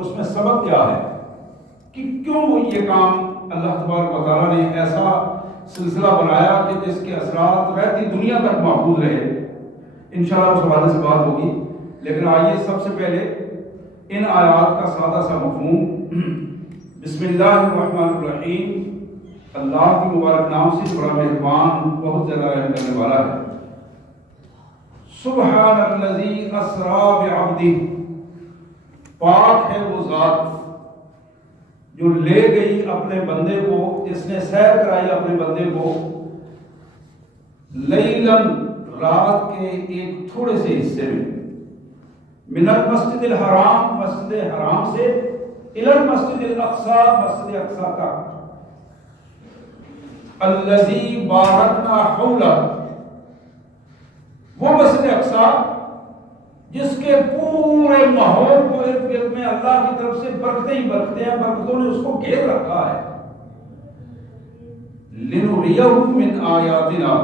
اور اس میں سبب کیا ہے کہ کیوں یہ کام اللہ تبارک و تعالیٰ نے ایسا سلسلہ بنایا کہ جس کے اثرات رہتی دنیا تک محفوظ رہے. انشاءاللہ اس حوالے سے بات ہوگی. لیکن آئیے سب سے پہلے ان آیات کا سادہ سا مفہوم. بسم اللہ الرحمن الرحیم. اللہ کے مبارک نام سے بڑا مہربان بہت زیادہ رحم کرنے والا ہے. سبحان الذی اسری بعبدہ. پاک ہے وہ ذات جو لے گئی اپنے بندے کو، جس نے سیر کرائی اپنے بندے کو، لیلاً رات کے ایک تھوڑے سے حصے میں، من المسجد الحرام مسجد حرام سے، الی المسجد الاقصی مسجد اقصی کا، الذی بارکنا حولہ، وہ مسجد اقصی جس کے پورے ماحول کو ارد گرد میں اللہ کی طرف سے برکتیں ہی برکتیں ہیں، برکتوں نے اس کو گھیر رکھا ہے. لنریہ من آیاتنا.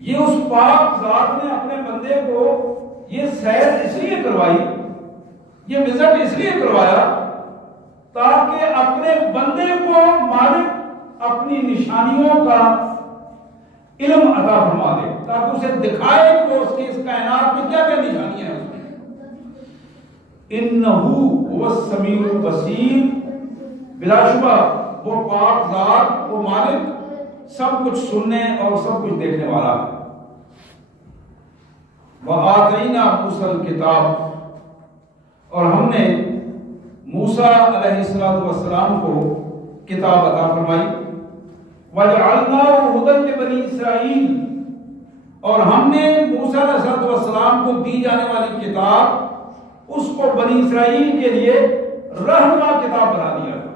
یہ اس پاک ذات نے اپنے بندے کو یہ سیر اس لیے کروائی، یہ وزٹ اس لیے کروایا تاکہ اپنے بندے کو مالک اپنی نشانیوں کا علم عطا فرما دے، تاکہ اسے دکھائے کہ اس کی اس کائنات میں کیا کیا نشانیاں ہیں. انہو هو السمیع البصیر. بلا شبہ وہ پاک ذات، وہ مالک سب کچھ سننے اور سب کچھ دیکھنے والا ہے. وَآتَيْنَا مُوسَى الْكِتَابَ. اور ہم نے موسیٰ علیہ السلام کو کتاب عطا فرمائی. وَجَعَلْنَاهُ هُدًى لِبَنِي إِسْرَائِيلَ. اور ہم نے موسیٰ علیہ السلام کو دی جانے والی کتاب اس کو بنی اسرائیل کے لیے رہنما کتاب بنا دیا تھا،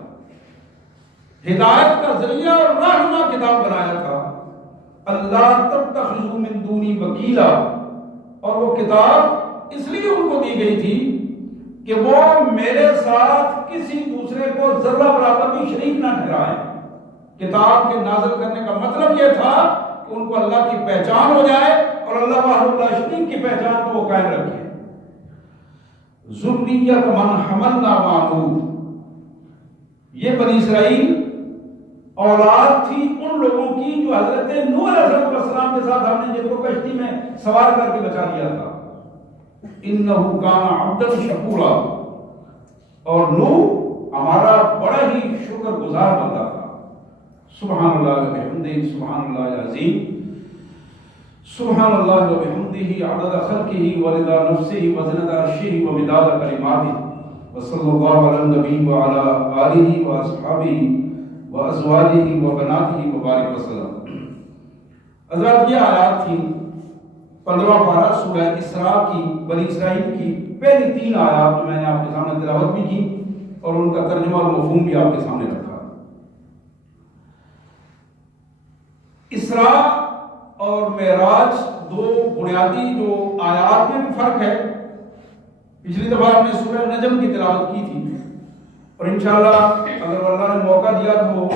ہدایت کا ذریعہ اور رہنما کتاب بنایا تھا. اللہ تتخذوا من دونی وکیلا. اور وہ کتاب اس لیے ان کو دی گئی تھی کہ وہ میرے ساتھ کسی دوسرے کو ذرہ برابر بھی شریک نہ ٹھہرائیں. کتاب کے نازل کرنے کا مطلب یہ تھا کہ ان کو اللہ کی پہچان ہو جائے اور اللہ وحدہ لا شریک کی پہچان کو وہ قائم رکھے. ذریۃ من حملنا مع نوح. یہ بنی اسرائیل اولاد تھی ان لوگوں کی جو حضرت نوح علیہ السلام کے ساتھ ہم نے جن کو کشتی میں سوار کر کے بچا لیا تھا. انہ کان عبدا شکورا. اور نوح ہمارا بڑا ہی شکر گزار بندہ تھا. سبحان اللہ وبحمدہ سبحان اللہ العظیم. سبحان اللہ وبحمدہ عدد خلقہ ورضا نفسہ وزنة عرشہ ومداد کلماتہ. وصلی اللہ علی النبی وعلی آلہ واصحابہ وازواجہ وبناتہ وبارک وسلم. حضرات یہ آیات تھی 15 پارہ سورہ اسراء کی، بنی اسرائیل کی پہلی 3 آیات جو میں نے آپ کے سامنے تلاوت بھی کی اور ان کا ترجمہ اور مفہوم بھی آپ کے سامنے رکھا. اسراء اور معراج دو بنیادی جو آیات میں بھی فرق ہے. پچھلی دفعہ ہم نے سورہ نجم کی تلاوت کی تھی اور انشاءاللہ اگر اللہ نے موقع دیا تو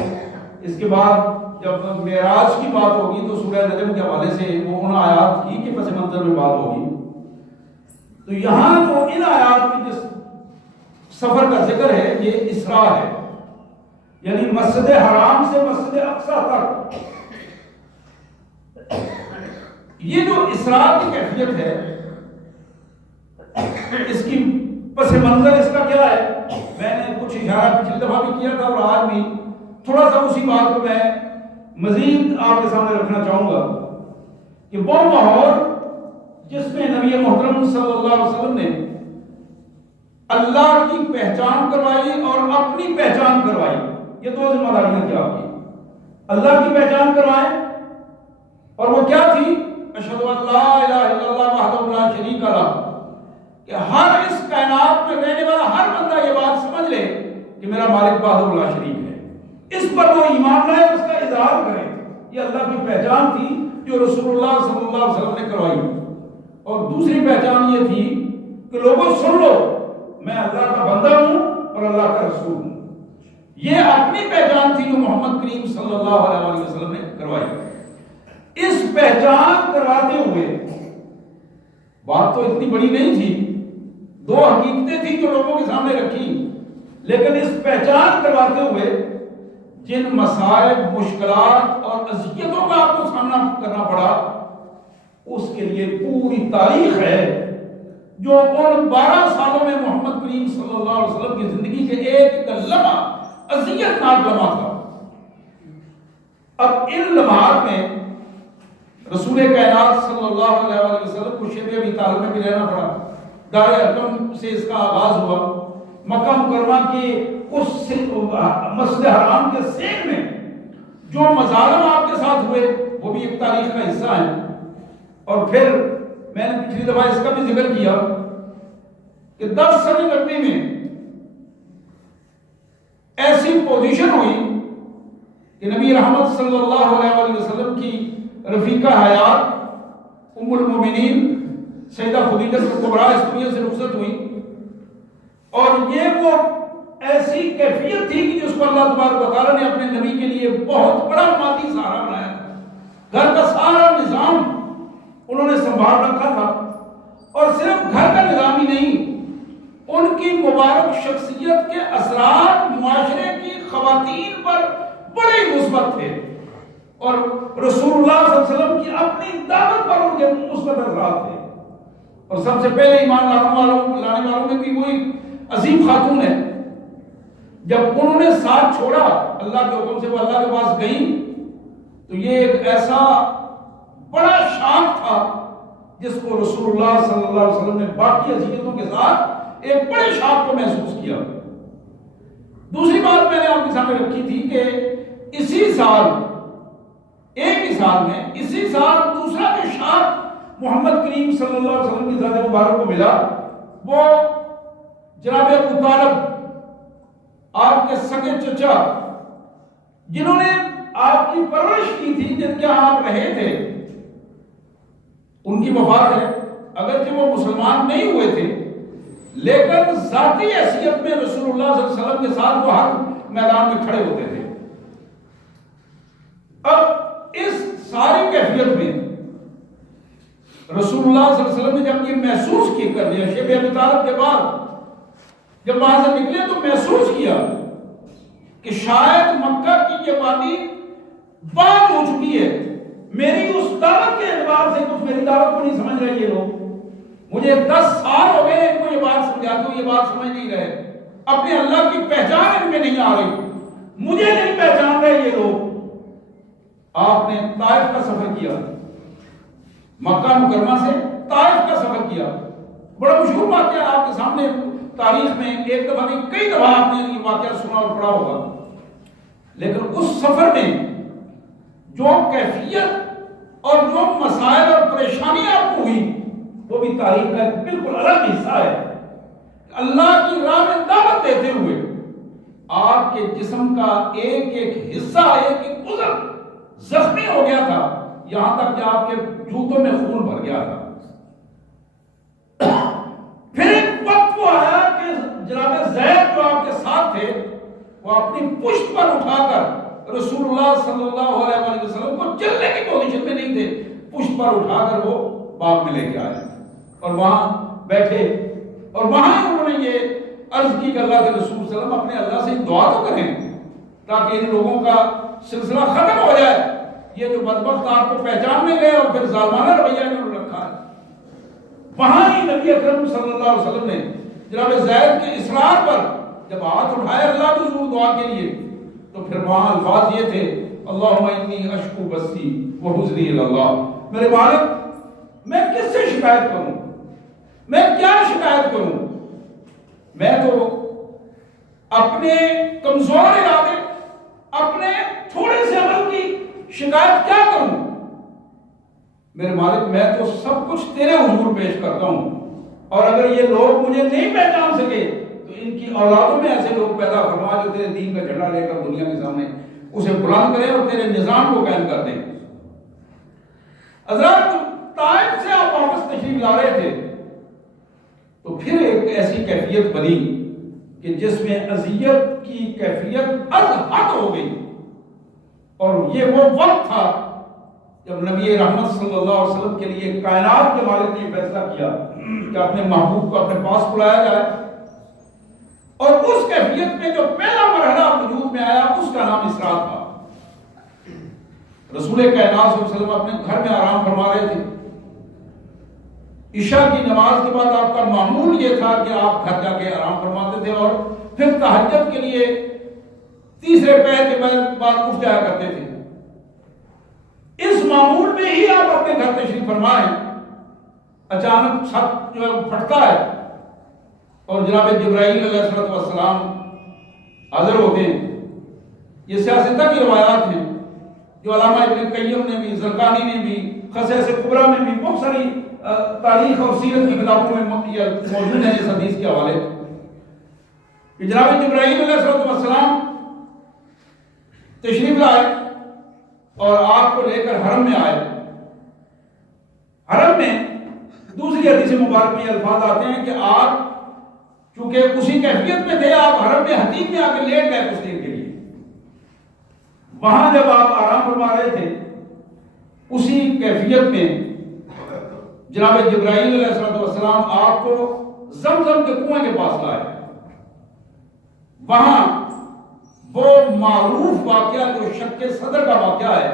اس کے بعد جب معراج کی بات ہوگی تو سورہ نجم کے حوالے سے وہ ان آیات ہی کے پس منظر میں بات ہوگی. تو یہاں جو ان آیات میں جس سفر کا ذکر ہے یہ اسراء ہے، یعنی مسجد حرام سے مسجد اقصی تک. یہ جو اسراء کی کیفیت ہے اس کی پس منظر اس کا کیا ہے، میں نے کچھ اشارہ پچھلی دفعہ بھی کیا تھا اور آج بھی تھوڑا سا اسی بات کو میں مزید آپ کے سامنے رکھنا چاہوں گا کہ وہ ماحول جس میں نبی محترم صلی اللہ علیہ وسلم نے اللہ کی پہچان کروائی اور اپنی پہچان کروائی. یہ 2 ذمہ داریاں کیا آپ کی، اللہ کی پہچان کروائیں اور وہ کیا تھی، اشہد ان لا الہ الا اللہ وحدہ لا شریک لہ، کہ ہر اس کائنات میں رہنے والا ہر بندہ یہ بات سمجھ لے کہ میرا مالک وحدہ لا شریک ہے. اس پر وہ ایمان لائے، اس کا اظہار کرے. یہ اللہ کی پہچان تھی جو رسول اللہ صلی اللہ علیہ وسلم نے کروائی. اور دوسری پہچان یہ تھی کہ لوگوں سن لو میں اللہ کا بندہ ہوں اور اللہ کا رسول ہوں. یہ اپنی پہچان تھی جو محمد کریم صلی اللہ علیہ وسلم نے کروائی. اس پہچان کرواتے ہوئے بات تو اتنی بڑی نہیں تھی، دو حقیقتیں تھیں جو لوگوں کے سامنے رکھی، لیکن اس پہچان کرواتے ہوئے جن مسائل، مشکلات اور اذیتوں کا آپ کو سامنا کرنا پڑا، اس کے لیے پوری تاریخ ہے جو ان 12 سالوں میں محمد کریم صلی اللہ علیہ وسلم کی زندگی کے ایک لمحہ اذیت ناک لمحہ تھا۔ اب ان لمحات میں رسول کائنات صلی اللہ علیہ وسلم کو شیب ابی طالب میں بھی رہنا پڑا۔ دار ارقم سے اس کا آغاز ہوا۔ مکہ مکرمہ کے اس مسجد حرام کے سین میں جو مظالم آپ کے ساتھ ہوئے وہ بھی ایک تاریخ کا حصہ ہے۔ اور پھر میں نے پچھلی دفعہ اس کا بھی ذکر کیا کہ 10 سنی نبی میں ایسی پوزیشن ہوئی کہ نبی رحمت صلی اللہ علیہ وسلم کی رفیقہ حیات ام المومنین سیدہ خدیجہ کبریٰ اس دنیا سے رخصت ہوئی، اور یہ وہ ایسی کیفیت تھی کہ جس کو اللہ تبارک و تعالیٰ نے اپنے نبی کے لیے بہت بڑا مادی سہارا بنایا تھا۔ گھر کا سارا نظام انہوں نے سنبھال رکھا تھا، اور صرف گھر کا نظام ہی نہیں، ان کی مبارک شخصیت کے اثرات معاشرے کی خواتین پر بڑے مثبت تھے، اور رسول اللہ صلی اللہ علیہ وسلم کی اپنی دعوت پر ان کے مثبت اثرات تھے۔ اور سب سے پہلے ایمان لانے والوں میں بھی وہی عظیم خاتون ہے۔ جب انہوں نے ساتھ چھوڑا اللہ کے حکم سے، وہ اللہ کے پاس گئیں، تو یہ ایک ایسا بڑا شاک تھا جس کو رسول اللہ صلی اللہ علیہ وسلم نے باقی اذیتوں کے ساتھ ایک بڑے شاک کو محسوس کیا۔ دوسری بات میں نے آپ کے سامنے رکھی تھی کہ اسی سال، ایک ہی سال میں، اسی سال دوسرا جو شاک محمد کریم صلی اللہ علیہ وسلم کی ذات مبارک کو ملا وہ جناب ابو طالب، آپ کے سگے چچا، جنہوں نے آپ کی پرورش کی تھی، جن کے ہاں آپ رہے تھے، ان کی وفات ہے۔ اگرچہ وہ مسلمان نہیں ہوئے تھے، لیکن ذاتی حیثیت میں رسول اللہ صلی اللہ علیہ وسلم کے ساتھ وہ ہر میدان میں کھڑے ہوتے تھے۔ اب اس ساری کیفیت میں رسول اللہ صلی اللہ علیہ وسلم نے جب یہ محسوس کر لیا، شیب ابی طالب کے بعد جب وہاں سے نکلے تو محسوس کیا کہ شاید مکہ کی یہ وادی بات ہو چکی ہے، میری اس دعوت کے اعتبار سے کچھ میری دعوت کو نہیں سمجھ رہے یہ لوگ، مجھے 10 سال ہو گئے ان کو یہ بات سمجھاتے ہوئے، یہ بات سمجھ نہیں رہے، اپنے اللہ کی پہچان ان میں نہیں آ رہی، مجھے نہیں پہچان رہے یہ لوگ۔ آپ نے طائف کا سفر کیا، مکہ مکرمہ سے طائف کا سفر کیا۔ بڑا مشہور واقعہ آپ کے سامنے تاریخ میں ایک دفعہ نہیں کئی دفعہ آپ نے یہ واقعہ سنا اور پڑھا ہوگا، لیکن اس سفر میں جو کیفیت اور جو مسائل اور پریشانیاں آپ کو ہوئی وہ بھی تاریخ کا ایک بالکل الگ حصہ ہے۔ اللہ کی راہ میں دعوت دیتے ہوئے آپ کے جسم کا ایک ایک حصہ، ایک ایک عضو زخمی ہو گیا تھا، یہاں تک کہ آپ کے جوتوں میں خون بھر گیا تھا۔ پھر ایک وقت وہ آیا کہ جناب زید جو آپ کے ساتھ تھے وہ اپنی پشت پر اٹھا کر رسول اللہ صلی اللہ علیہ وسلم کو چلنے کی پوزیشن میں نہیں تھے، پشت پر اٹھا کر وہ باغ میں لے کے آئے اور وہاں بیٹھے، اور وہاں انہوں نے یہ عرض کی کہ اللہ کے رسول صلی اللہ علیہ وسلم اپنے اللہ سے دعا تو کریں تاکہ ان لوگوں کا سلسلہ ختم ہو جائے، یہ جو بدبخت آپ کو پہچان نہیں گئے اور پھر ظالمانہ رویہ انہوں نے رکھا ہے۔ وہاں ہی نبی اکرم صلی اللہ علیہ وسلم نے جناب زید کے اصرار پر جب ہاتھ اٹھائے اللہ کے حضور دعا کے لیے، تو پھر وہاں الفاظ یہ تھے، اللہم انی اشکو بسی وحزنی اللہ، میرے مالک میں کس سے شکایت کروں، میں کیا شکایت کروں، میں تو اپنے کمزور ارادے، اپنے تھوڑے سے عمل کی شکایت کیا کروں، میرے مالک میں تو سب کچھ تیرے حضور پیش کرتا ہوں، اور اگر یہ لوگ مجھے نہیں پہچان سکے تو ان کی اولادوں میں ایسے لوگ پیدا فرما جو تیرے دین کا جھنڈا لے کر دنیا کے سامنے اسے بلند کریں اور تیرے نظام کو قائم کر دیں۔ حضرات طائف سے آپ واپس تشریف لا رہے تھے تو پھر ایک ایسی کیفیت بنی کہ جس میں اذیت کی کیفیت از حد ہو گئی، اور یہ وہ وقت تھا جب نبی رحمت صلی اللہ علیہ وسلم کے لیے کائنات کے مالک نے فیصلہ کیا کہ اپنے محبوب کو اپنے پاس بلایا جائے، اور اس کیفیت میں جو پہلا مرحلہ وجود میں آیا اس کا نام اسراء تھا۔ رسول کائنات صلی اللہ علیہ وسلم اپنے گھر میں آرام فرما رہے تھے، عشاء کی نماز کے بعد آپ کا معمول یہ تھا کہ آپ گھر جا کے آرام فرماتے تھے، اور پھر تہجد کے لیے تیسرے پہر کے بعد اٹھ جایا کرتے تھے۔ اس معمول میں ہی آپ اپنے گھر تشریف فرمائیں، اچانک چھت جو ہے وہ پھٹتا ہے اور جناب جبرائیل علیہ السلام حاضر ہوتے ہیں۔ یہ سیاستہ کی روایات ہیں جو علامہ ابن قیم نے بھی، زرقانی نے بھی، خصائص کبریٰ میں بھی، بہت ساری تاریخ اور سیرت کی کتابوں میں موجود ہیں اس حدیث کے حوالے کہ جناب جبرائیل علیہ السلام تشریف لائے اور آپ کو لے کر حرم میں آئے۔ حرم میں دوسری حدیث مبارک میں یہ الفاظ آتے ہیں کہ آپ چونکہ اسی کیفیت میں تھے، آپ حرم میں حتیم میں آ کے لیٹ گئے کچھ دیر کے لیے۔ وہاں جب آپ آرام فرما رہے تھے، اسی کیفیت میں جناب جبرائیل علیہ السلام آپ کو زمزم کے کنویں کے پاس لائے۔ وہاں وہ معروف واقعہ جو شق صدر کا واقعہ ہے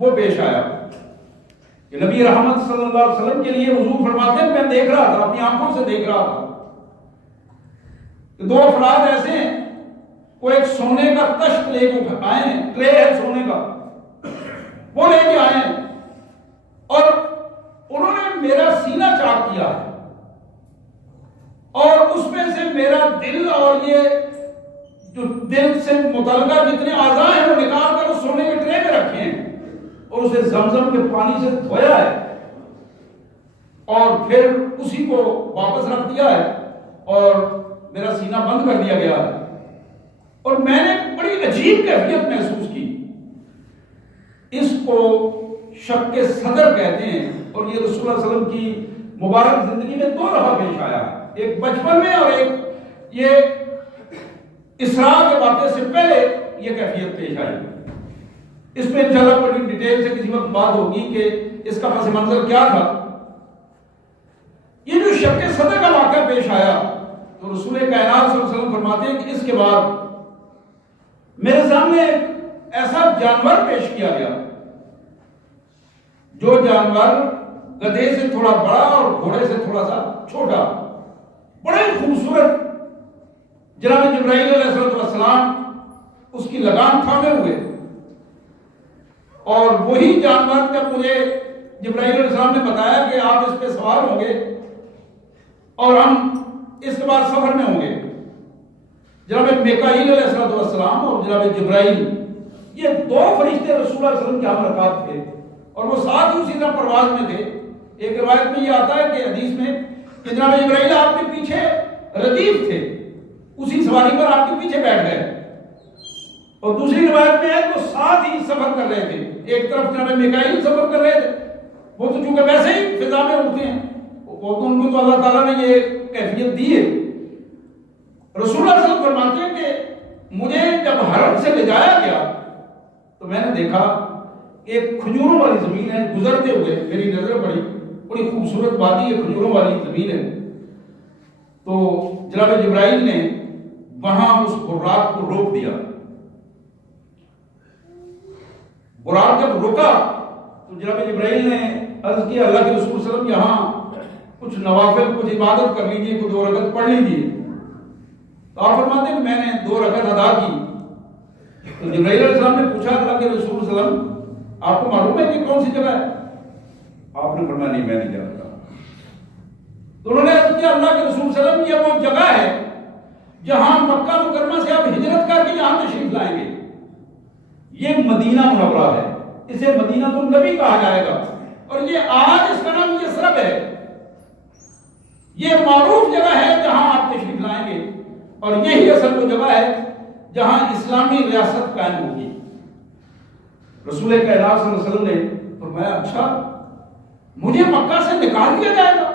وہ پیش آیا کہ نبی رحمت صلی اللہ علیہ وسلم کے لیے حضور فرماتے ہیں، میں دیکھ رہا تھا، اپنی آنکھوں سے دیکھ رہا تھا کہ دو افراد ایسے ہیں، وہ ایک سونے کا تشت لے کے آئے ہیں، ٹرے ہے سونے کا، وہ لے کے آئے ہیں اور انہوں نے میرا سینہ چاک کیا ہے اور اس میں سے میرا دل اور یہ جو دل سے متعلقہ جتنے اعضاء ہیں وہ نکال کر اس سونے کے ٹرے میں رکھے ہیں اور اسے زمزم کے پانی سے دھویا ہے اور پھر اسی کو واپس رکھ دیا ہے اور میرا سینہ بند کر دیا گیا ہے۔ اور میں نے بڑی عجیب کیفیت محسوس کی۔ اس کو شق صدر کہتے ہیں اور یہ رسول اللہ علیہ وسلم کی مبارک زندگی میں دو دفعہ پیش آیا، ایک بچپن میں اور ایک یہ اسراء کے واقعے سے پہلے یہ کیفیت پیش آئی۔ اس میں انشاءاللہ بڑی ڈیٹیل سے کسی وقت بات ہوگی کہ اس کا پس منظر کیا تھا۔ یہ جو شق صدر کا واقعہ پیش آیا تو رسول کائنات صلی اللہ علیہ وسلم فرماتے ہیں کہ اس کے بعد میرے سامنے ایسا جانور پیش کیا گیا جو جانور گدھے سے تھوڑا بڑا اور گھوڑے سے تھوڑا سا چھوٹا، بڑے خوبصورت، جناب جبرائیل علیہ السلام اس کی لگام تھامے ہوئے، اور وہی جانور جب مجھے جبرائیل علیہ السلام نے بتایا کہ آپ اس پہ سوار ہوں گے اور ہم اس کے بعد سفر میں ہوں گے، جناب میکائیل علیہ السلام اور جناب جبرائیل یہ دو فرشتے رسول اللہ صلی اللہ علیہ وسلم کے ہم رکاب تھے اور وہ ساتھ ہی اسی طرح پرواز میں تھے۔ ایک روایت میں یہ آتا ہے کہ حدیث میں کہ جناب جبرائیل آپ کے پیچھے ردیف تھے، اسی سواری پر آپ کے پیچھے بیٹھ گئے، اور دوسری روایت میں ہے کہ وہ ساتھ ہی سفر کر رہے تھے۔ ایک طرف جناب میکائیل سفر کر رہے تھے، وہ تو چونکہ ویسے ہی فضا میں اڑتے ہیں، وہ تو ان کو تو اللہ تعالیٰ نے یہ کیفیت دی ہے۔ رسول اللہ صلی اللہ علیہ وسلم فرماتے ہیں کہ مجھے جب حرم سے لے جایا گیا تو میں نے دیکھا ایک کھجوروں والی زمین ہے، گزرتے ہوئے میری نظر پڑی، بڑی خوبصورت وادی ہے، کھجوروں والی زمین ہے۔ تو جناب جبرائیل نے وہاں اس براق کو روک دیا۔ براق جب رکا تو جناب جبرائیل نے عرض کیا اللہ کے رسول صلی اللہ علیہ وسلم یہاں کچھ نوافل، کچھ عبادت کر لیجیے، کچھ 2 رکعت پڑھ لیجیے۔ تو آپ فرماتے ہیں کہ میں نے 2 رکعت ادا کی۔ تو جبرائیل علیہ السلام نے پوچھا اللہ کے رسول صلی اللہ علیہ وسلم آپ کو معلوم ہے کہ کون سی جگہ ہے؟ آپ نے فرمایا نہیں، میں نہیں جانتا۔ تو انہوں نے عرض کیا اللہ کے رسول صلی اللہ علیہ وسلم یہ وہ جگہ ہے جہاں مکہ مکرمہ سے آپ ہجرت کر کے یہاں تشریف لائیں گے، یہ مدینہ منورہ ہے، اسے مدینہ النبی کہا جائے گا، اور یہ آج اس کا نام یثرب ہے۔ یہ معروف جگہ ہے جہاں آپ تشریف لائیں گے، اور یہی اصل وہ جگہ ہے جہاں اسلامی ریاست قائم ہوگی۔ رسول کائنات صلی اللہ علیہ وسلم نے فرمایا اچھا مجھے مکہ سے نکال دیا جائے گا،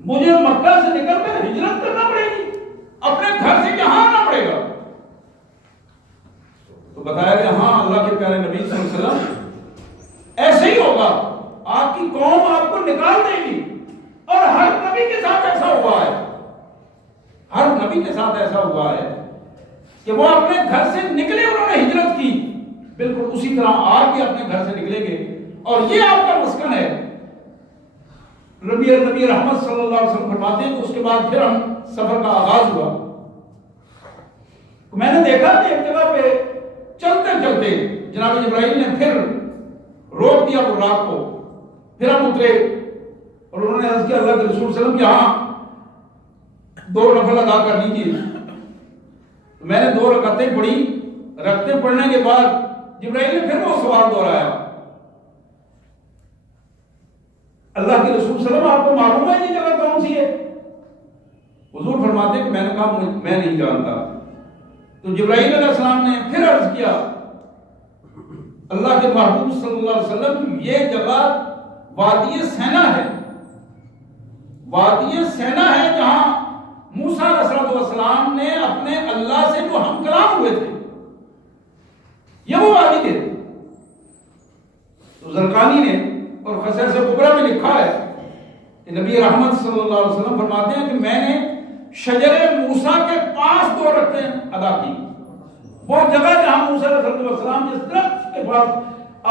مجھے مکہ سے نکل کر ہجرت کرنا پڑے گی، اپنے گھر سے یہاں آنا پڑے گا؟ تو بتایا کہ ہاں اللہ کے پیارے نبی صلی اللہ علیہ وسلم ایسے ہی ہوگا، آپ کی قوم آپ کو نکال دے نبی کے ساتھ ایسا ہوا ہے، ہر نبی کے ساتھ ایسا ہوا ہے کہ وہ اپنے گھر سے نکلے، انہوں نے ہجرت کی، بالکل اسی طرح آپ بھی اپنے گھر سے نکلیں گے اور یہ آپ کا مسکن ہے۔ نبی رحمت صلی اللہ علیہ وسلم فرماتے ہیں کہ اس کے بعد پھر ہم سفر کا آغاز ہوا، میں نے دیکھا کہ ایک جگہ پہ چلتے چلتے جناب جبرائیل نے پھر روک دیا براق کو، پھر ہم اترے اور انہوں نے عرض کیا اللہ کے رسول صلی اللہ علیہ وسلم کہ ہاں 2 نفل ادا کر لیجیے۔ میں نے 2 رکعتیں پڑھی، رکعتیں پڑھنے کے بعد جبرائیل نے پھر وہ سوال دہرایا، اللہ کے رسول صلی اللہ علیہ وسلم آپ کو معلوم ہے یہ جگہ کون سی ہے؟ حضور فرماتے ہیں کہ میں نے کہا میں نہیں جانتا۔ تو جبرائیل علیہ السلام نے پھر عرض کیا اللہ کے محبوب صلی اللہ علیہ وسلم یہ جگہ وادی سینا ہے، وادی سینا ہے جہاں موسیٰ علیہ السلام نے اپنے اللہ سے جو ہم کلام ہوئے تھے، یہ وہ وادی ہے۔ تو زرقانی نے اور خصائص کبریٰ میں لکھا ہے کہ نبی رحمت صلی اللہ علیہ وسلم فرماتے ہیں کہ میں نے شجر موسیٰ کے پاس 2 رکعتیں ادا کی، وہ جگہ جہاں موسیٰ علیہ السلام جس درخت کے پاس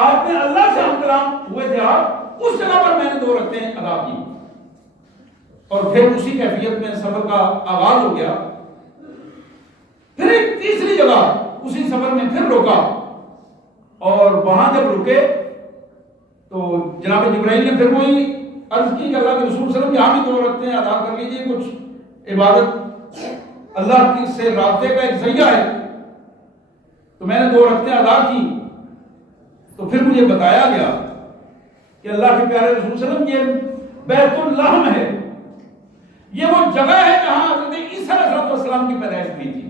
آپ نے اللہ سے ہم کلام ہوئے تھے، آپ اس جگہ پر میں نے 2 رکعتیں ادا کی، اور پھر اسی کیفیت میں سفر کا آغاز ہو گیا۔ پھر ایک تیسری جگہ اسی سفر میں پھر روکا، اور وہاں جب رکے تو جناب جبرائیل نے پھر وہی عرض کی کہ اللہ کے رسول صلی اللہ علیہ وسلم یہاں بھی 2 رکعتیں ادا کر لیجیے، کچھ عبادت اللہ کی سے رابطے کا ایک ذریعہ ہے۔ تو میں نے 2 رکعتیں ادا کی، تو پھر مجھے بتایا گیا کہ اللہ کے پیارے رسول صلی اللہ علیہ وسلم یہ بیت اللحم ہے، یہ وہ جگہ ہے جہاں حضرت عیسیٰ علیہ السلام کی پیدائش ہوئی تھی،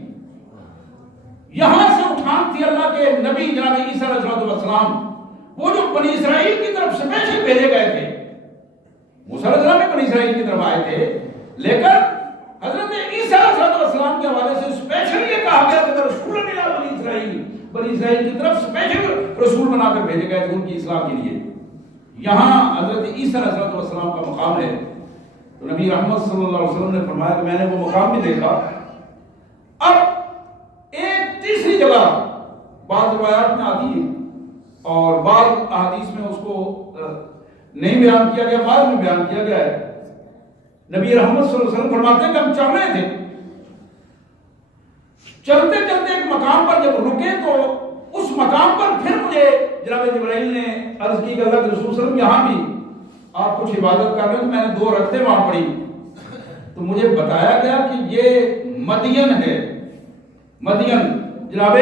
یہاں سے اٹھان تھی اللہ کے نبی جناب عیسیٰ علیہ السلام، وہ جو بنی اسرائیل کی طرف اسپیشل بھیجے گئے تھے۔ موسیٰ علیہ السلام بھی بنی اسرائیل کی طرف آئے تھے، لیکن حضرت عیسیٰ علیہ السلام کے حوالے سے اسپیشل یہ کہا گیا کہ رسول اللہ بنی اسرائیل کی طرف اسپیشل رسول بنا کر بھیجے گئے تھے ان کی اصلاح کے لیے۔ یہاں حضرت عیسیٰ علیہ السلام کا مقام ہے۔ تو نبی رحمت صلی اللہ علیہ وسلم نے فرمایا کہ میں نے وہ مقام بھی دیکھا۔ اب ایک تیسری جگہ بعض روایات میں آتی ہے اور بعض احادیث میں اس کو نہیں بیان کیا گیا، بعض میں بیان کیا گیا ہے۔ نبی رحمت صلی اللہ علیہ وسلم فرماتے ہیں کہ ہم چل رہے تھے، چلتے چلتے ایک مقام پر جب رکے تو اس مقام پر پھر مجھے جناب جبرائیل نے عرض کی کہ اللہ کے رسول صلی اللہ علیہ وسلم یہاں بھی آپ کچھ عبادت کر رہے ہیں۔ تو میں نے 2 رکعتیں وہاں پڑھی، تو مجھے بتایا گیا کہ یہ مدین ہے، مدین جناب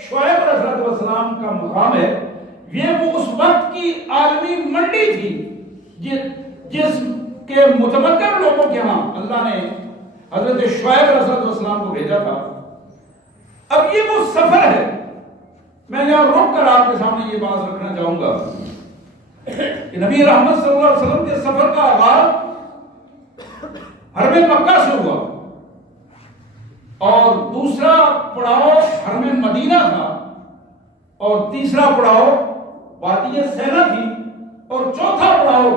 شعیب علیہ السلام کا مقام ہے۔ یہ وہ اس وقت کی عالمی منڈی تھی جس کے متمدن لوگوں کے ہاں اللہ نے حضرت شعیب علیہ السلام کو بھیجا تھا۔ اب یہ وہ سفر ہے، میں یہاں رک کر آپ کے سامنے یہ بات رکھنا چاہوں گا کہ نبی رحمت صلی اللہ علیہ وسلم کے سفر کا آغاز حرم مکہ سے ہوا، اور دوسرا پڑاؤ حرم مدینہ تھا، اور تیسرا پڑاؤ وادی سینا تھی، اور چوتھا پڑاؤ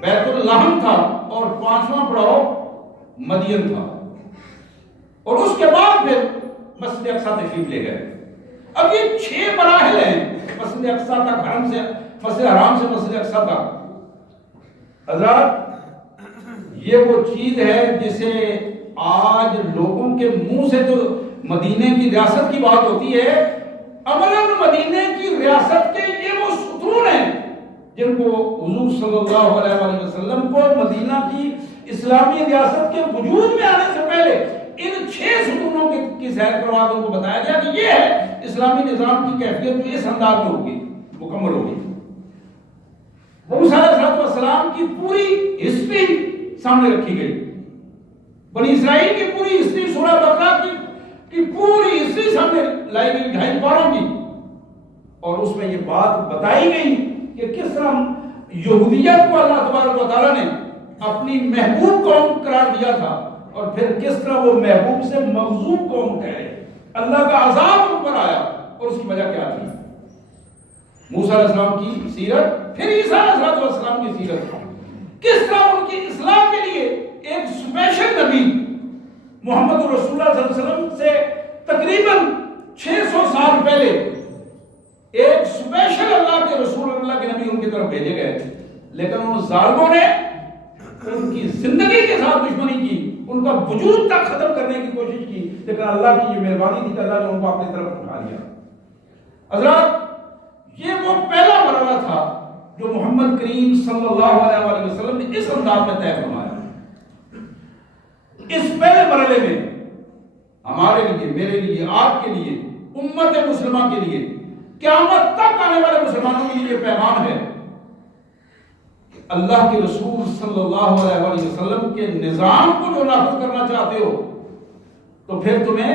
بیت اللحم تھا، اور 5واں پڑاؤ مدین تھا، اور اس کے بعد پھر مسجد اقصی تشریف لے گئے۔ اب یہ 6 مراحل ہیں مسجد اقصی تک، حرم سے مسجد حرام سے مسجد اقصی تک۔ حضرات یہ وہ چیز ہے جسے آج لوگوں کے منہ سے تو مدینے کی ریاست کی بات ہوتی ہے، عملاً مدینے کی ریاست کے یہ وہ ستون ہیں جن کو حضور صلی اللہ علیہ وسلم کو مدینہ کی اسلامی ریاست کے وجود میں آنے سے پہلے ان 6 ستونوں کی سیر کروا کے ان کو بتایا گیا کہ یہ ہے اسلامی نظام کی کیفیت جو اس انداز میں ہوگی، مکمل ہوگی۔ موسیٰ علیہ السلام کی پوری ہسٹری سامنے رکھی گئی، بنی اسرائیل کی پوری ہسٹری، سورہ بقرہ کی پوری ہسٹری سامنے لائی گئی 2.5 پاروں کی، اور اس میں یہ بات بتائی گئی کہ کس طرح یہودیت کو اللہ تبارک و تعالیٰ نے اپنی محبوب قوم قرار دیا تھا، اور پھر کس طرح وہ محبوب سے مغضوب قوم ٹھہرے، اللہ کا عذاب ان پر آیا، اور اس کی وجہ کیا تھی؟ موسیٰ علیہ السلام کی سیرت، پھر عیسیٰ علیہ السلام کی سیرت۔ کس طرح ان کی اصلاح کے لیے ایک اسپیشل نبی محمد رسول اللہ صلی اللہ علیہ وسلم سے تقریباً 600 سال پہلے ایک اسپیشل اللہ کے رسول اللہ کے نبی ان کی طرف بھیجے گئے، لیکن ان ظالموں نے ان کی زندگی کے ساتھ دشمنی کی، ان کا وجود تک ختم کرنے کی کوشش کی، لیکن اللہ کی یہ مہربانی تھی کہ اللہ نے ان کو اپنی طرف اٹھا لیا۔ حضرات یہ وہ پہلا مرحلہ تھا جو محمد کریم صلی اللہ علیہ وآلہ وسلم نے اس انداز میں طے فرمایا۔ اس پہلے مرحلے میں ہمارے لیے، میرے لیے، آپ کے لیے، امت مسلمہ کے لیے، قیامت تک آنے والے مسلمانوں کے لیے پیغام ہے کہ اللہ کے رسول صلی اللہ علیہ وآلہ وسلم کے نظام کو جو نافذ کرنا چاہتے ہو تو پھر تمہیں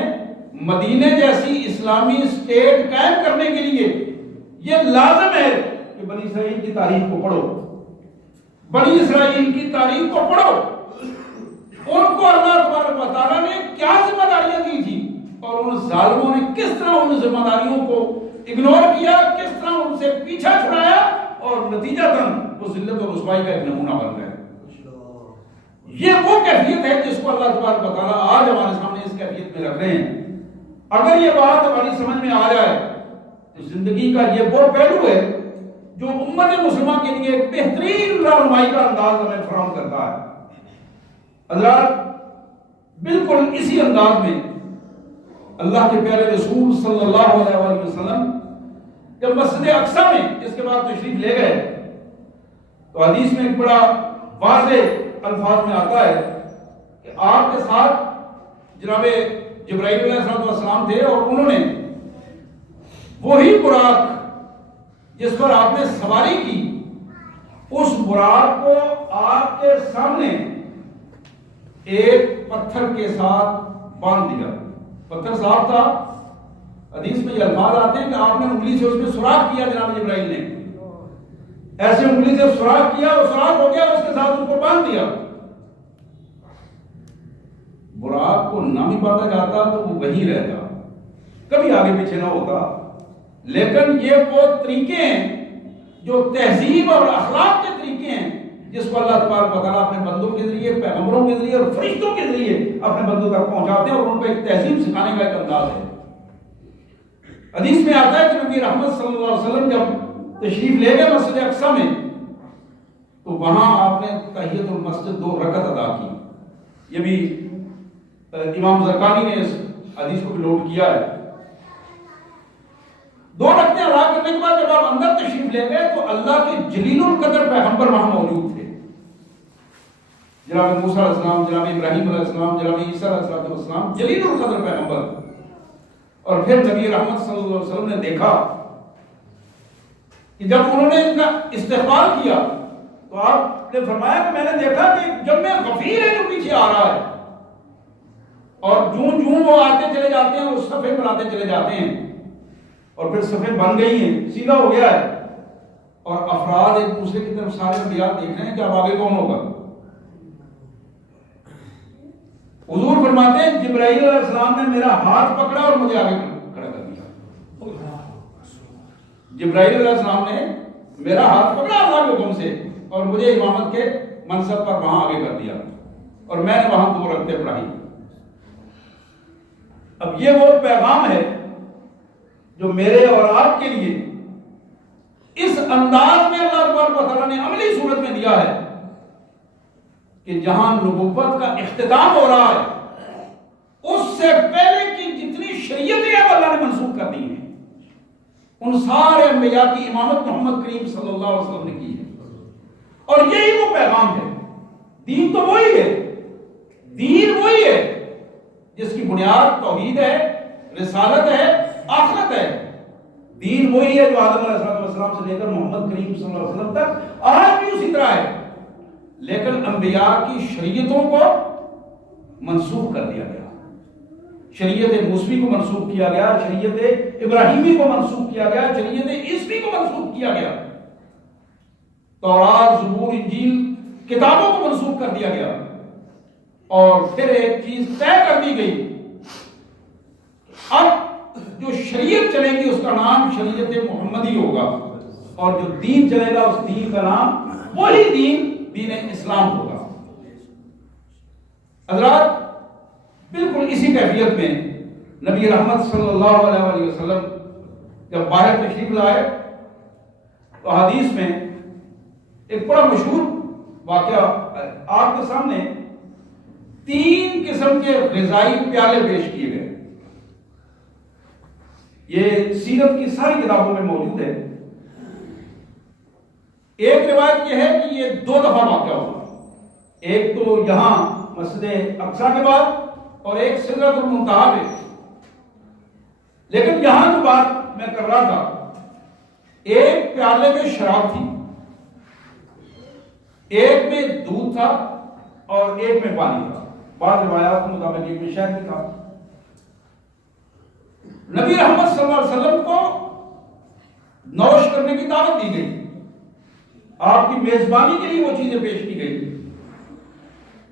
مدینے جیسی اسلامی اسٹیٹ قائم کرنے کے لیے یہ لازم ہے کہ بنی اسرائیل کی تاریخ کو پڑھو، بنی اسرائیل کی تاریخ کو پڑھو، ان کو اللہ تبارک و تعالیٰ نے کیا ذمہ داریاں دی تھی اور ان ظالموں نے کس طرح ان ذمہ داریوں کو اگنور کیا، کس طرح ان سے پیچھا چھڑایا اور نتیجتاً وہ ذلت اور رسوائی کا ایک نمونہ بن گئے۔ یہ وہ کیفیت ہے جس کو اللہ تبارک و تعالیٰ آج ہمارے سامنے اس کیفیت میں رکھ رہے ہیں۔ اگر یہ بات ہماری سمجھ میں آ جائے تو زندگی کا یہ وہ پہلو ہے جو امت مسلمہ کے لیے ایک بہترین رہنمائی کا انداز ہمیں فراہم کرتا ہے۔ حضرات بالکل اسی انداز میں اللہ کے پیارے رسول صلی اللہ علیہ وآلہ وسلم جب مسجد اقصی میں اس کے بعد تشریف لے گئے تو حدیث میں ایک بڑا واضح الفاظ میں آتا ہے کہ آپ کے ساتھ جناب جبرائیل علیہ السلام تھے اور انہوں نے وہی براق جس پر آپ نے سواری کی اس براق کو آپ کے سامنے ایک پتھر کے ساتھ باندھ دیا۔ پتھر صاف تھا، حدیث میں یہ الفاظ آتے ہیں کہ آپ نے انگلی سے اس میں سوراخ کیا، جناب جبرائیل نے ایسے انگلی سے سوراخ کیا، وہ سوراخ ہو گیا، اس کے ساتھ ان کو باندھ دیا۔ براق کو نہ بھی باندھا جاتا تو وہ وہیں رہتا، کبھی آگے پیچھے نہ ہوتا، لیکن یہ وہ طریقے ہیں جو تہذیب اور اخلاق کے طریقے ہیں جس کو اللہ تبارک و تعالیٰ اپنے بندوں کے ذریعے، پیغمبروں کے ذریعے اور فرشتوں کے ذریعے اپنے بندوں تک پہنچاتے ہیں اور ان کو ایک تہذیب سکھانے کا ایک انداز ہے۔ حدیث میں آتا ہے کہ نبی رحمت صلی اللہ علیہ وسلم جب تشریف لے گئے مسجد اقصی میں تو وہاں آپ نے تحیۃ المسجد 2 رکعت ادا کی۔ یہ بھی امام زرقانی نے اس حدیث کو بھی نوٹ کیا ہے۔ 2 رکعتیں ادا کرنے کے بعد جب آپ اندر تشریف لے گئے تو اللہ کے جلیل القدر پیغمبر وہاں موجود تھے، جناب موسیٰ علیہ السلام، جناب ابراہیم علیہ السلام، جناب عیسیٰ علیہ السلام، جلیل القدر پیغمبر۔ اور پھر نبی رحمت صلی اللہ علیہ وسلم نے دیکھا کہ جب انہوں نے ان کا استقبال کیا تو آپ نے فرمایا کہ میں نے دیکھا کہ جب میں غفیر ہے جو پیچھے آ رہا ہے اور جوں وہ آتے چلے جاتے ہیں وہ صفحے بناتے چلے جاتے ہیں اور پھر صفحے بن گئی ہیں، سیدھا ہو گیا ہے اور افراد ایک دوسرے کی طرف سارے انبیاء دیکھ رہے ہیں کہ اب آگے کون ہوگا۔ حضور فرماتے ہیں جبرائیل علیہ السلام نے میرا ہاتھ پکڑا اور مجھے آگے کھڑا کر دیا۔ جبرائیل علیہ السلام نے میرا ہاتھ پکڑا اللہ کے حکم سے اور مجھے امامت کے منصب پر وہاں آگے کر دیا اور میں نے وہاں 2 رکعتیں پڑھائی۔ اب یہ وہ پیغام ہے جو میرے اور آپ کے لیے اس انداز میں اللہ تبارک و تعالیٰ نے عملی صورت میں دیا ہے کہ جہاں نبوت کا اختتام ہو رہا ہے اس سے پہلے کی جتنی شریعتیں ہیں وہ اللہ نے منسوخ کر دی ہیں، ان سارے انبیاء کی امامت محمد کریم صلی اللہ علیہ وسلم نے کی ہے۔ اور یہی وہ پیغام ہے۔ دین تو وہی ہے، دین وہی ہے جس کی بنیاد توحید ہے، رسالت ہے، آخرت ہے۔ دین وہی ہے جو آدم علیہ السلام سے لے کر محمد کریم صلی اللہ علیہ وسلم تک آج بھی اسی طرح ہے، لیکن انبیاء کی شریعتوں کو منسوخ کر دیا گیا۔ شریعت موسوی کو منسوخ کیا گیا، شریعت ابراہیمی کو منسوخ کیا گیا، شریعت عیسوی کو منسوخ کیا گیا، تورات، زبور، انجیل کتابوں کو منسوخ کر دیا گیا اور پھر ایک چیز طے کر دی گئی، اب جو شریعت چلے گی اس کا نام شریعت محمدی ہوگا اور جو دین چلے گا اس دین کا نام وہی دین دین اسلام ہوگا۔ حضرات بالکل اسی کیفیت میں نبی رحمت صلی اللہ علیہ وآلہ وسلم جب باہر تشریف لائے تو حدیث میں ایک بڑا مشہور واقعہ آپ کے سامنے 3 قسم کے غذائی پیالے پیش کیے گئے۔ یہ سیرت کی ساری کتابوں میں موجود ہے۔ ایک روایت یہ ہے کہ یہ 2 دفعہ واقعہ ہوا، ایک تو یہاں مسجد اقصیٰ کے بعد اور ایک سدرۃ المنتہا پہ۔ لیکن یہاں جو بات میں کر رہا تھا، ایک پیالے میں شراب تھی، ایک میں دودھ تھا اور ایک میں پانی تھا۔ بعض روایات کے مطابق ایک میں شہد بھی تھا۔ نبی رحمت صلی اللہ علیہ وسلم کو نوش کرنے کی دعوت دی گئی، آپ کی میزبانی کے لیے وہ چیزیں پیش کی گئی۔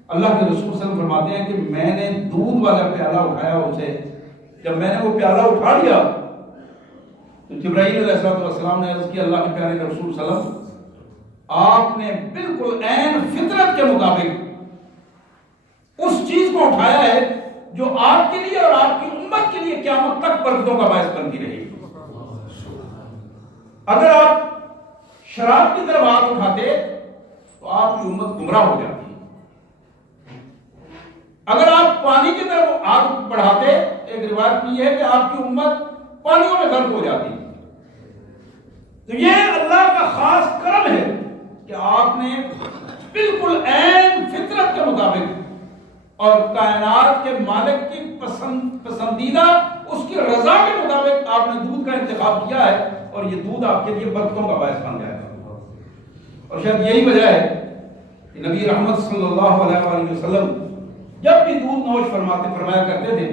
اللہ کے رسول صلی اللہ علیہ وسلم فرماتے ہیں کہ میں نے دودھ والا پیالہ اٹھایا اسے، جب میں نے وہ پیالہ اٹھا لیا تو جبرائیل علیہ السلام نے عرض کیا اللہ کے پیارے رسول صلی اللہ علیہ وسلم، آپ نے بالکل عین فطرت کے مطابق اس چیز کو اٹھایا ہے جو آپ کے لیے اور آپ کی امت کے لیے قیامت تک برکتوں کا باعث بنتی رہے گی۔ اگر آپ شراب کی طرف ہاتھ اٹھاتے تو آپ کی امت گمراہ ہو جاتی، اگر آپ پانی کی طرف ہاتھ بڑھاتے ایک روایت بھی ہے کہ آپ کی امت پانیوں میں غرق ہو جاتی۔ تو یہ اللہ کا خاص کرم ہے کہ آپ نے بالکل عین فطرت کے مطابق اور کائنات کے مالک کی پسندیدہ اس کی رضا کے مطابق آپ نے دودھ کا انتخاب کیا ہے، اور یہ دودھ آپ کے لیے برکتوں کا باعث بن جائے گا۔ اور شاید یہی وجہ ہے کہ نبی رحمت صلی اللہ علیہ وآلہ وسلم جب بھی دودھ نوش فرمایا کرتے تھے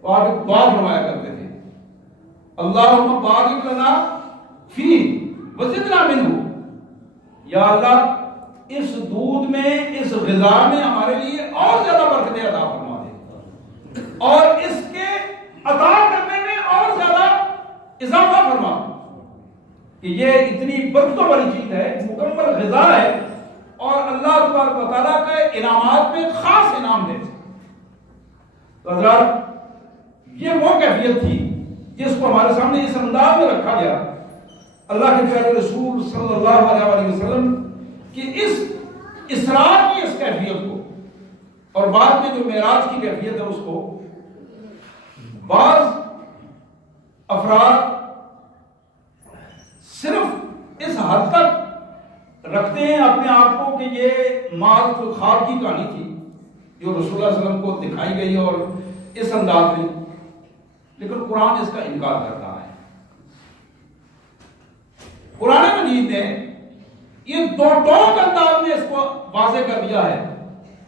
تو آپ ایک دعا فرمایا کرتے تھے، اللہم بارک لنا فی وزدنا منہ، یا اللہ اس دودھ میں، اس غذا میں ہمارے لیے اور زیادہ برکتیں عطا فرما دے، اور اس کے عطا کرنے میں اور زیادہ اضافہ فرما، کہ یہ اتنی برکتوں والی چیز ہے، مکمل غذا ہے، اور اللہ تبارک و تعالیٰ کے انعامات میں خاص انعام دے۔ تو حضرات یہ وہ کیفیت تھی جس کو ہمارے سامنے اس انداز میں رکھا گیا، اللہ کے پیارے رسول صلی اللہ علیہ وآلہ وسلم کہ اس اسراء کی اس کیفیت کو اور بعد میں جو معراج کی کیفیت ہے اس کو بعض افراد صرف اس حد تک رکھتے ہیں اپنے آپ کو کہ یہ ماض و خواب کی کہانی تھی جو رسول اللہ علیہ وسلم کو دکھائی گئی اور اس انداز میں، لیکن قرآن اس کا انکار کرتا ہے۔ قرآن مجید نے یہ دو ٹوک انداز میں اس کو واضح کر دیا ہے،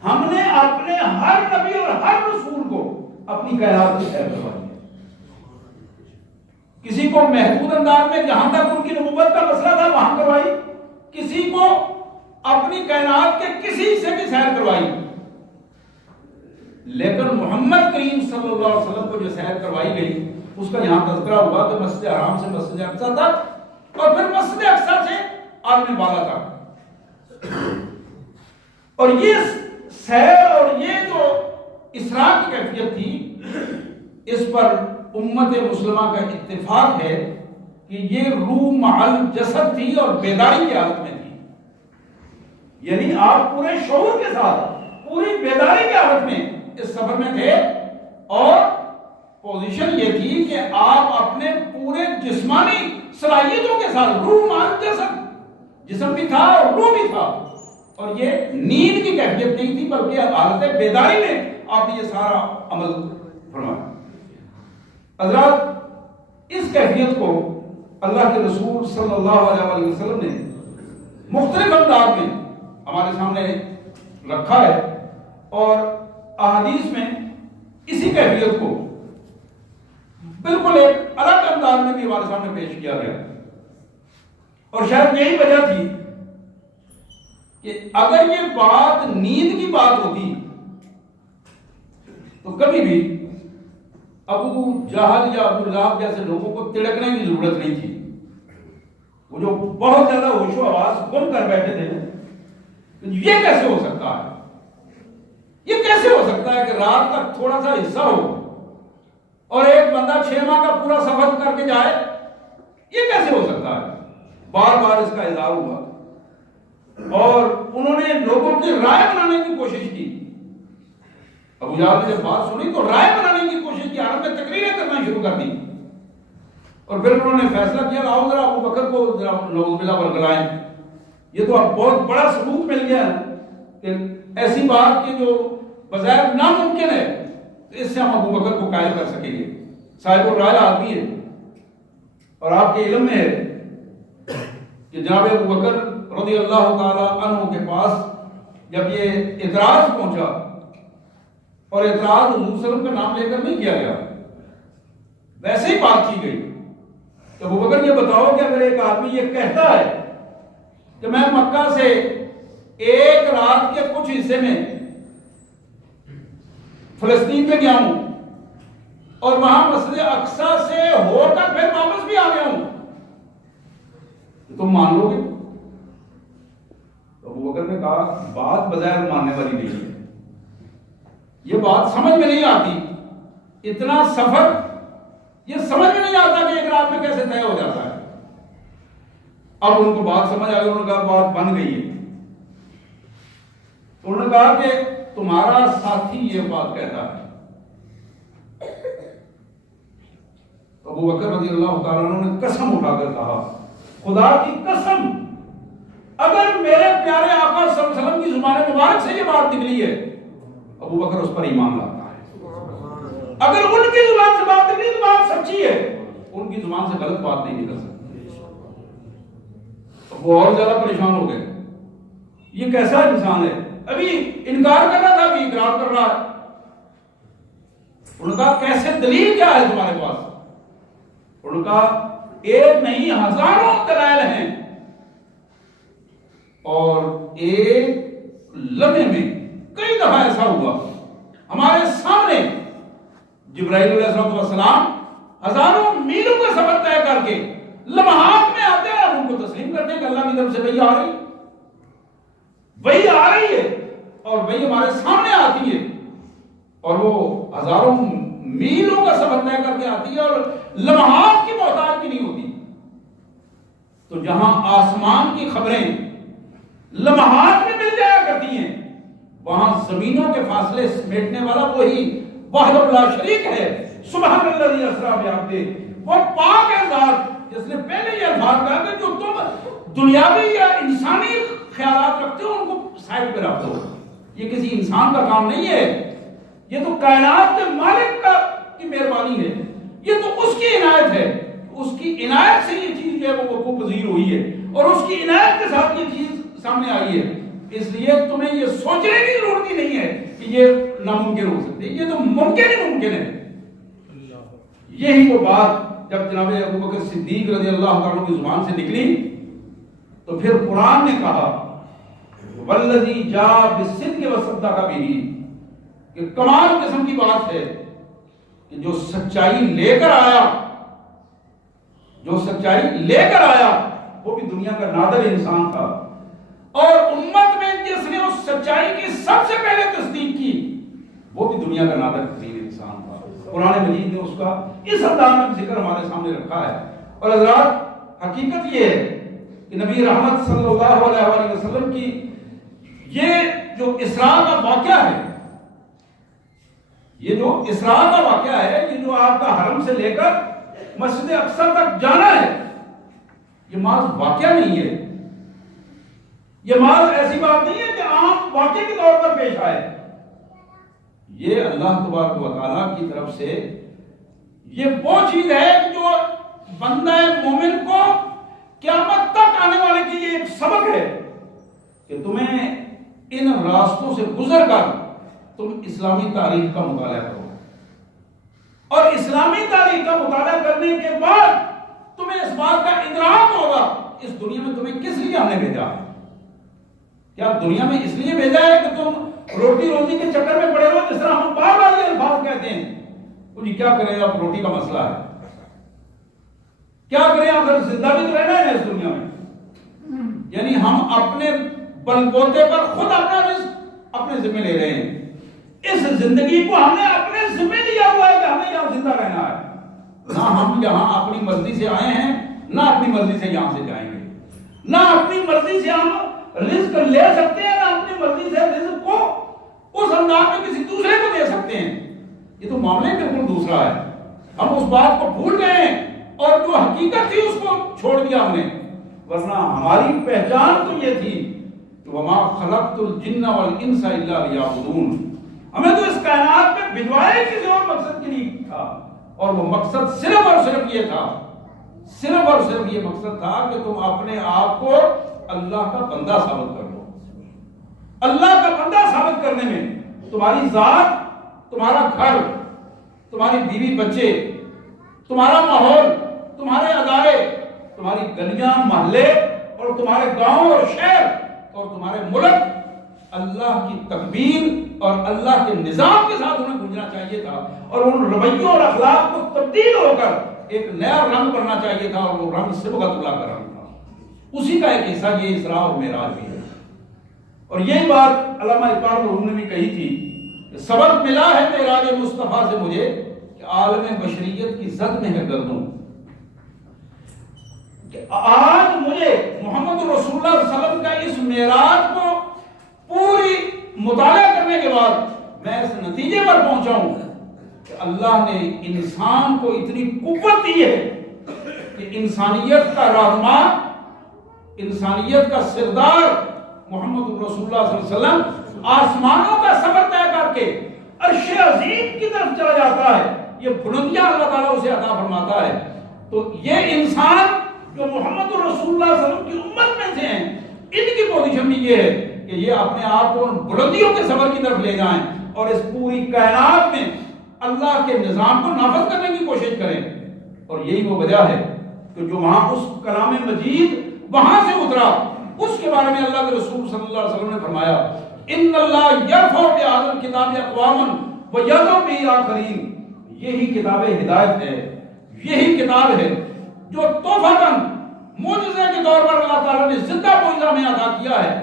ہم نے اپنے ہر نبی اور ہر رسول کو اپنی کائنات کی سیر کروائی ہے۔ کسی کو محدود انداز میں جہاں تک ان کی نبوت کا مسئلہ تھا وہاں کروائی، کسی کو اپنی کائنات کے کسی حصے کی سیر کروائی، لیکن محمد کریم صلی اللہ علیہ وسلم کو جو سیر کروائی گئی اس کا یہاں تذکرہ ہوا کہ مسجد حرام سے مسجد اقصیٰ تک اور پھر مسجد اقصیٰ سے عالم بالا تک۔ اور یہ سیر اور یہ جو اسراء کی کیفیت تھی اس پر امت مسلمہ کا اتفاق ہے کہ یہ روح مع الجسد تھی اور بیداری کی حالت میں تھی، یعنی آپ پورے شعور کے ساتھ پوری بیداری کی حالت میں اس سفر میں تھے، اور پوزیشن یہ تھی کہ آپ اپنے پورے جسمانی صلاحیتوں کے ساتھ، روح مع الجسد، جسم بھی تھا اور روح بھی تھا، اور یہ نیند کی کیفیت نہیں تھی بلکہ حالت بیداری میں آپ نے یہ سارا عمل فرمایا۔ حضرات اس کیفیت کو اللہ کے رسول صلی اللہ علیہ وسلم نے مختلف انداز میں ہمارے سامنے رکھا ہے، اور احادیث میں اسی کیفیت کو بالکل ایک الگ انداز میں بھی ہمارے سامنے پیش کیا گیا، اور شاید یہی وجہ تھی کہ اگر یہ بات نیند کی بات ہوتی تو کبھی بھی ابو جہل یا ابو لہب جیسے لوگوں کو تڑکنے کی ضرورت نہیں تھی، وہ جو بہت زیادہ ہوش و حواس گم کر بیٹھے تھے، یہ کیسے ہو سکتا ہے؟ یہ کیسے ہو سکتا ہے کہ رات کا تھوڑا سا حصہ ہو اور ایک بندہ 6 ماہ کا پورا سفر کر کے جائے؟ یہ کیسے ہو سکتا ہے؟ بار بار اس کا اظہار ہوا اور انہوں نے لوگوں کی رائے بنانے کی کوشش کی. ابو جہل نے جب بات سنی تو رائے بنانے کی کوشش کی، عرب میں تقریریں کرنا شروع کر دی اور پھر انہوں نے فیصلہ کیا لاؤ ذرا ابو بکر کو ذرا نعوذ باللہ ورگلائیں. یہ تو اب بہت بڑا ثبوت مل گیا کہ ایسی بات کہ جو بظاہر ناممکن ہے اس سے ہم ابو بکر کو قائل کر سکیں گے. صاحب الرائے آدمی ہے اور آپ کے علم میں ہے کہ جناب ابو بکر رضی اللہ تعالی عنہ کے پاس جب یہ اعتراض پہنچا، اور اعتراض حضور صلی اللہ علیہ وسلم کا نام لے کر نہیں کیا گیا، ویسے ہی بات کی گئی، تو ابو بکر یہ بتاؤ کہ اگر ایک آدمی یہ کہتا ہے کہ میں مکہ سے ایک رات کے کچھ حصے میں فلسطین میں گیا ہوں اور وہاں مسجد اقصی سے ہو کر پھر واپس بھی آ گیا ہوں، تم مان لو گے؟ تو ابو بکر نے کہا بات بظاہر ماننے والی نہیں ہے، یہ بات سمجھ میں نہیں آتی، اتنا سفر یہ سمجھ میں نہیں آتا کہ ایک رات میں کیسے طے ہو جاتا ہے. اب ان کو بات سمجھ آ گئی، انہوں نے کہا بات بن گئی ہے. انہوں نے کہا کہ تمہارا ساتھی یہ بات کہتا ہے. ابو بکر رضی اللہ تعالیٰ عنہ نے قسم اٹھا کر کہا خدا کی قسم اگر میرے پیارے آقا صلی اللہ علیہ وسلم کی زبان مبارک سے یہ بات نکلی ہے ابو بکر اس پر ایمان لاتا ہے. اگر ان کی زبان سے بات نکلی تو بات سچی ہے، ان کی زبان سے غلط بات نہیں نکل سکتی. وہ اور زیادہ پریشان ہو گئے، یہ کیسا انسان ہے، ابھی انکار کر رہا تھا ابھی اقرار کر رہا ہے. ان کا کیسے دلیل کیا ہے تمہارے پاس؟ ان کا ایک نہیں ہزاروں دلائل ہیں، اور ایک لمحے میں کئی دفعہ ایسا ہوا ہمارے سامنے جبرائیل علیہ السلام ہزاروں میلوں کا سفر طے کر کے لمحات میں آتے ہیں اور ان کو تسلیم کرتے ہیں کہ اللہ کی طرف سے وحی آ رہی ہے اور وحی ہمارے سامنے آتی ہے، اور وہ ہزاروں میلوں کا سفر طے کر کے آتی ہے اور لمحات کی محتاج بھی نہیں ہوتی. تو جہاں آسمان کی خبریں لمحات میں مل جایا کرتی ہیں، وہاں زمینوں کے فاصلے سمیٹنے والا وہی وحدہ لا شریک ہے. سبحان الذی اسریٰ بعبدہ، وہ پاک ہے ذات جس نے پہلے یہ الفاظ کہا کہ جو تم دنیاوی یا انسانی خیالات رکھتے ہو ان کو سائڈ پہ رکھ دو. یہ کسی انسان کا کام نہیں ہے، یہ تو کائنات کے مالک کی مہربانی ہے، یہ تو اس کی عنایت ہے. اس کی عنایت سے یہ چیز جو ہے وہ وقوع پذیر ہوئی ہے اور اس کی عنایت کے ساتھ یہ چیز سامنے آئی ہے. اس لیے تمہیں یہ سوچنے کی ضرورت ہی نہیں ہے کہ یہ ناممکن ہو سکتے، یہ تو ممکن ہی ممکن ہے. یہی وہ بات جب جناب ابو بکر صدیق رضی اللہ عنہ کی زبان سے نکلی تو پھر قرآن نے کہا والذی جاء بالصدق وصدق بہ، کہ کمال قسم کی بات ہے کہ جو سچائی لے کر آیا وہ بھی دنیا کا نادر انسان تھا، اور امت میں جس نے اس سچائی کی سب سے پہلے تصدیق کی وہ بھی دنیا کا نادر ترین انسان تھا. قرآن مجید نے اس کا اس انداز میں ذکر ہمارے سامنے رکھا ہے. اور حضرات حقیقت یہ ہے کہ نبی رحمت صلی اللہ علیہ وآلہ وسلم کی یہ جو اسراء کا واقعہ ہے، یہ جو اسراء کا واقعہ ہے، یہ جو آپ کا حرم سے لے کر مسجد اقصی تک جانا ہے، یہ محض واقعہ نہیں ہے، یہ محض ایسی بات نہیں ہے کہ عام واقعے کے طور پر پیش آئے. یہ اللہ تبارک و تعالیٰ کی طرف سے یہ وہ چیز ہے جو بندہ مومن کو قیامت تک آنے والے کی یہ ایک سبق ہے کہ تمہیں ان راستوں سے گزر کر تم اسلامی تاریخ کا مطالعہ کرو، اور اسلامی تاریخ کا مطالعہ کرنے کے بعد تمہیں اس بات کا ادراک ہوگا اس دنیا میں تمہیں کس لیے ہم نے بھیجا ہے. کیا دنیا میں اس لیے بھیجا ہے کہ تم روٹی روزی کے چکر میں پڑے ہو، جس طرح ہم بار بار یہ الفاظ کہتے ہیں جی کیا کریں اب روٹی کا مسئلہ ہے، کیا کریں اگر زندہ بھی تو رہنا ہے اس دنیا میں. یعنی ہم اپنے بلبوتے پر خود اپنا رزق اپنے ذمہ لے رہے ہیں. اس زندگی کو ہم نے اپنے ذمہ لیا ہوا ہے کہ ہمیں یہاں زندہ رہنا ہے. نہ ہم یہاں اپنی مرضی سے آئے ہیں، نہ اپنی مرضی سے یہاں سے جائیں گے. نہ اپنی مرضی سے ہم رزق لے سکتے ہیں، نہ اپنی مرضی سے رزق کو اس انداز میں کسی دوسرے کو دے سکتے ہیں. یہ تو معاملہ بالکل دوسرا ہے. ہم اس بات کو بھول گئے ہیں اور جو حقیقت تھی اس کو چھوڑ دیا ہم نے. ورنہ ہماری پہچان تو یہ تھی کہ وما خلقت الجن والانس الا لیعبدون. ہمیں تو اس کائنات میں بھجوائے کسی اور مقصد کے لیے تھا، اور وہ مقصد صرف اور صرف یہ تھا، صرف اور صرف یہ مقصد تھا کہ تم اپنے آپ کو اللہ کا بندہ ثابت کر لو. اللہ کا بندہ ثابت کرنے میں تمہاری ذات، تمہارا گھر، تمہاری بیوی بچے، تمہارا ماحول، تمہارے ادارے، تمہاری گلیاں محلے اور تمہارے گاؤں اور شہر اور تمہارے ملک اللہ کی تکبیر اور اللہ کے نظام کے ساتھ انہیں گونجنا چاہیے تھا، اور ان رویوں اور اخلاق کو تبدیل ہو کر ایک نیا رنگ بننا چاہیے تھا، اور وہ رنگ صبغت اللہ کا رنگ تھا. اسی کا ایک حصہ یہ اسراء اور معراج بھی ہے. اور یہی بات علامہ اقبال مرحوم نے بھی کہی تھی کہ سبق ملا ہے معراج مصطفیٰ سے مجھے کہ عالم بشریت کی زد میں ہے گردوں. کہ آج مجھے محمد رسول اللہ صلی اللہ علیہ وسلم کا اس معراج کو پوری مطالعہ کرنے کے بعد میں اس نتیجے پر پہنچا ہوں کہ اللہ نے انسان کو اتنی قوت دی ہے کہ انسانیت کا رہنما، انسانیت کا سردار محمد رسول اللہ صلی اللہ علیہ وسلم آسمانوں کا سفر طے کر کے عرش عظیم کی طرف چلا جاتا ہے. یہ بلندیاں اللہ تعالیٰ اسے عطا فرماتا ہے. تو یہ انسان جو محمد رسول اللہ صلی اللہ علیہ وسلم کی امت میں سے ہیں، ان کی پوزیشن بھی یہ ہے کہ یہ اپنے آپ کو بلندیوں کے سفر کی طرف لے جائیں اور اس پوری کائنات میں اللہ کے نظام کو نافذ کرنے کی کوشش کریں. اور یہی وہ وجہ ہے کہ جو وہاں اس کلام مجید وہاں سے اترا، اس کے بارے میں اللہ کے رسول صلی اللہ علیہ وسلم نے فرمایا ان اللہ یرفع بہذا الکتاب اقواما ویضع بہ آخرین. یہی کتاب ہدایت ہے، یہی کتاب ہے جو توفیقاً معجزے کے طور پر اللہ تعالیٰ نے زندہ معجزہ میں عطا کیا ہے.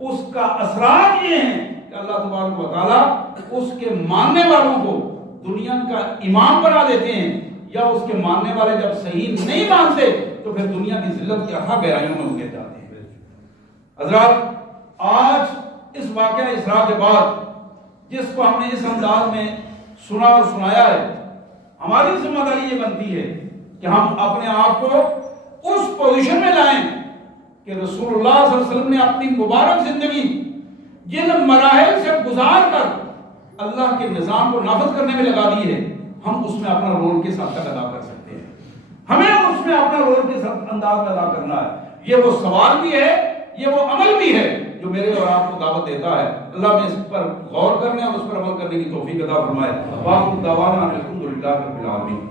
اس کا اثرات یہ ہیں کہ اللہ تبارک و تعالیٰ اس کے ماننے والوں کو دنیا کا امام بنا دیتے ہیں، یا اس کے ماننے والے جب صحیح نہیں مانتے تو پھر دنیا کی ذلت کی اتھاہ گہرائیوں میں گر جاتے ہیں. حضرات، آج اس واقعہ اسراء کے بعد جس کو ہم نے اس انداز میں سنا اور سنایا ہے، ہماری ذمہ داری یہ بنتی ہے کہ ہم اپنے آپ کو اس پوزیشن میں لائیں کہ رسول اللہ صلی اللہ علیہ وسلم نے اپنی مبارک زندگی جن مراحل سے گزار کر اللہ کے نظام کو نافذ کرنے میں لگا دی ہے، ہم اس میں اپنا رول کس حد تک ادا کر سکتے ہیں. ہمیں اس میں اپنا رول کس انداز میں ادا کرنا ہے. یہ وہ سوال بھی ہے، یہ وہ عمل بھی ہے جو میرے اور آپ کو دعوت دیتا ہے. اللہ میں اس پر غور کرنے اور اس پر عمل کرنے کی توفیق عطا فرمائے. واخر دعوانا الحمدللہ رب العالمین.